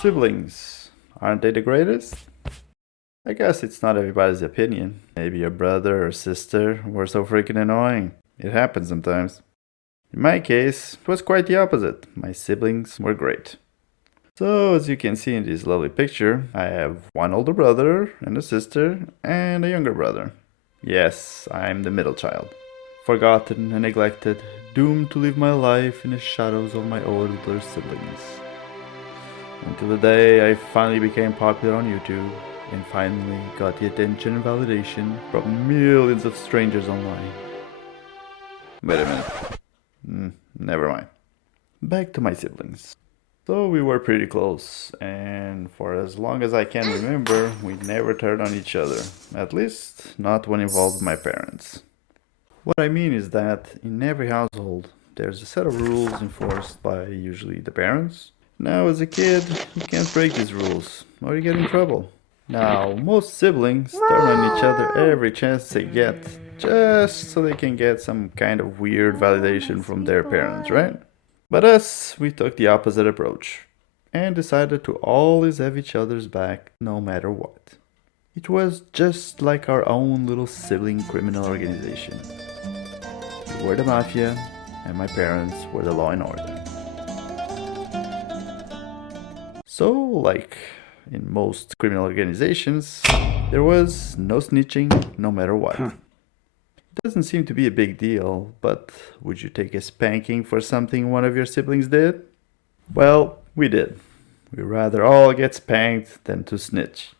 Siblings, aren't they the greatest? I guess it's not everybody's opinion. Maybe your brother or sister were so freaking annoying. It happens sometimes. In my case, it was quite the opposite. My siblings were great. So, as you can see in this lovely picture, I have one older brother and a sister and a younger brother. Yes, I'm the middle child. Forgotten and neglected, doomed to live my life in the shadows of my older siblings. Until the day I finally became popular on YouTube and finally got the attention and validation from millions of strangers online. Wait a minute. Never mind. Back to my siblings. So we were pretty close, and for as long as I can remember, we never turned on each other. At least, not when involved my parents. What I mean is that in every household, there's a set of rules enforced by usually the parents. Now, as a kid, you can't break these rules, or you get in trouble. Now, most siblings turn on each other every chance they get, just so they can get some kind of weird validation from their parents, right? But us, we took the opposite approach, and decided to always have each other's back, no matter what. It was just like our own little sibling criminal organization. We were the Mafia, and my parents were the law and order. So, like in most criminal organizations, there was no snitching no matter what. It doesn't seem to be a big deal, but would you take a spanking for something one of your siblings did? Well, we did. We'd rather all get spanked than to snitch.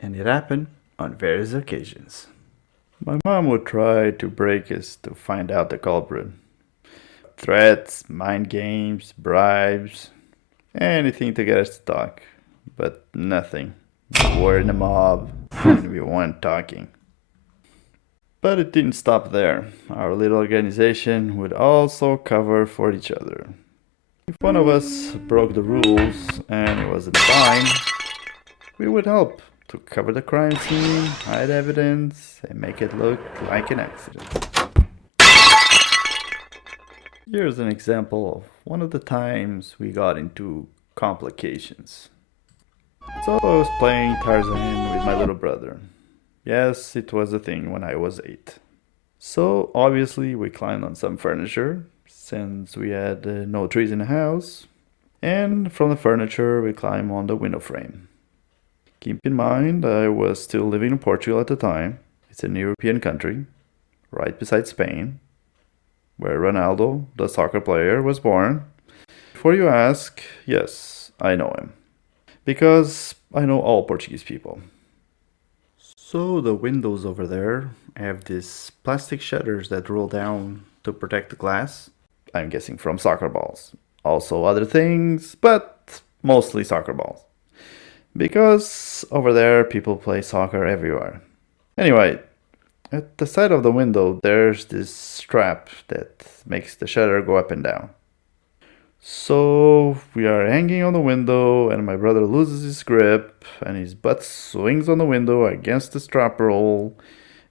And it happened on various occasions. My mom would try to break us to find out the culprit. Threats, mind games, bribes, anything to get us to talk. But nothing. We were in a mob and we weren't talking. But it didn't stop there. Our little organization would also cover for each other. If one of us broke the rules and it was a crime, we would help to cover the crime scene, hide evidence, and make it look like an accident. Here's an example of one of the times we got into complications. So I was playing Tarzan with my little brother. Yes, it was a thing when I was 8. So obviously we climbed on some furniture, since we had no trees in the house. And from the furniture we climbed on the window frame. Keep in mind, I was still living in Portugal at the time. It's an European country, right beside Spain, where Ronaldo, the soccer player, was born. Before you ask, yes, I know him. Because I know all Portuguese people. So the windows over there have these plastic shutters that roll down to protect the glass. I'm guessing from soccer balls. Also other things, but mostly soccer balls. Because over there people play soccer everywhere. Anyway, at the side of the window there's this strap that makes the shutter go up and down. So we are hanging on the window and my brother loses his grip and his butt swings on the window against the strap roll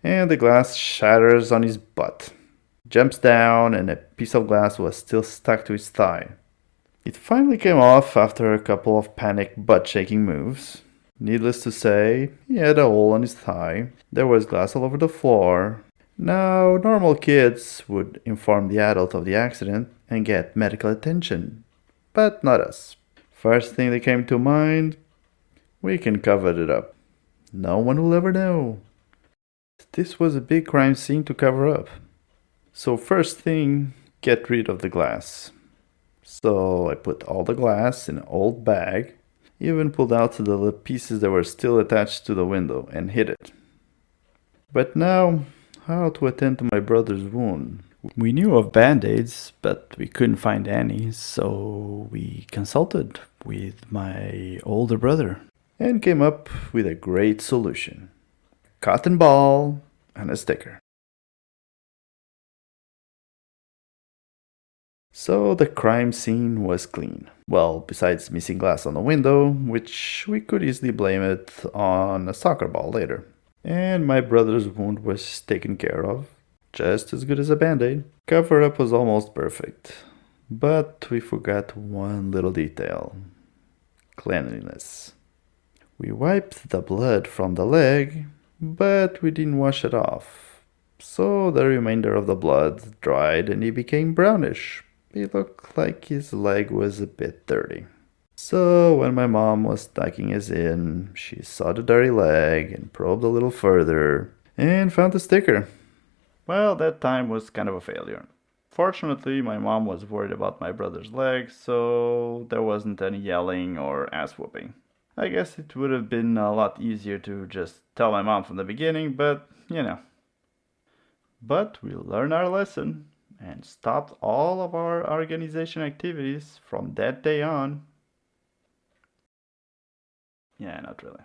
and the glass shatters on his butt. He jumps down and a piece of glass was still stuck to his thigh. It finally came off after a couple of panicked butt-shaking moves. Needless to say, he had a hole on his thigh. There was glass all over the floor. Now, normal kids would inform the adult of the accident and get medical attention, but not us. First thing that came to mind, we can cover it up. No one will ever know. This was a big crime scene to cover up. So first thing, get rid of the glass. So I put all the glass in an old bag, even pulled out the pieces that were still attached to the window and hid it. But now, how to attend to my brother's wound? We knew of band-aids, but we couldn't find any, so we consulted with my older brother and came up with a great solution. Cotton ball and a sticker. So the crime scene was clean. Well, besides missing glass on the window, which we could easily blame it on a soccer ball later. And my brother's wound was taken care of. Just as good as a band-aid. Cover-up was almost perfect. But we forgot one little detail. cleanliness. We wiped the blood from the leg, but we didn't wash it off. So the remainder of the blood dried and he became brownish. It looked like his leg was a bit dirty. So when my mom was tucking us in, she saw the dirty leg and probed a little further and found the sticker. Well, that time was kind of a failure. Fortunately, my mom was worried about my brother's leg, so there wasn't any yelling or ass whooping. I guess it would have been a lot easier to just tell my mom from the beginning, but you know. But we learned our lesson and stopped all of our organization activities from that day on. Yeah, not really.